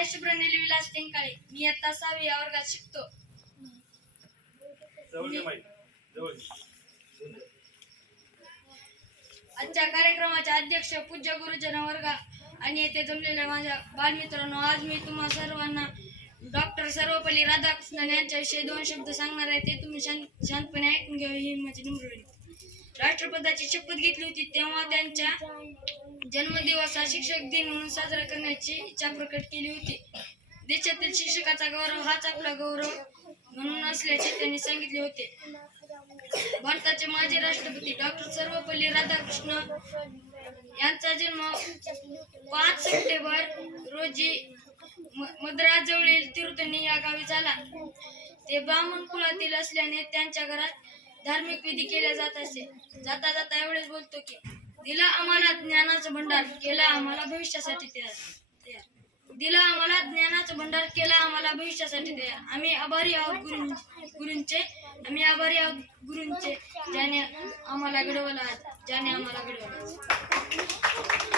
आहे सुब्रनेली विलास टेंकाळे मी आता सहावी या वर्गात शिकतो. आजच्या कार्यक्रमाचे अध्यक्ष पूज्य गुरुजन वर्ग आणि येथे जमलेल्या माझ्या बालमित्रांनो आज मी तुम्हा सर्वांना डॉक्टर सर्वपल्ली राधाकृष्णन यांच्याविषयी दोन शब्द सांगणार आहे. ते तुम्ही शांत शांतपणे ऐकून घ्यावे ही माझी नम्र विनंती राष्ट्रपदाची शपथ घेतली होती तेव्हा त्यांच्या जन्मदिवस हा शिक्षक दिन म्हणून साजरा करण्याची इच्छा प्रकट केली होती. देशातील शिक्षकाचा गौरव हाच आपला गौरव म्हणून असल्याचे त्यांनी सांगितले होते. भारताचे माजी राष्ट्रपती डॉक्टर सर्वपल्ली राधाकृष्ण यांचा जन्म पाच सप्टेंबर रोजी म- तिरुतनी या गावी झाला. ते ब्राह्मण कुळातील असल्याने त्यांच्या घरात धार्मिक विधी केल्या जात असे. जाता जाता एवढेच बोलतो की दिला आम्हाला ज्ञानाचं भंडार केला आम्हाला भविष्यासाठी तयार. दिला आम्हाला ज्ञानाचं भंडार केला आम्हाला भविष्यासाठी तयार. आम्ही आभारी आहोत गुरु गुरूंचे आम्ही आभारी आहोत गुरूंचे ज्याने आम्हाला घडवलं ज्याने आम्हाला घडवलं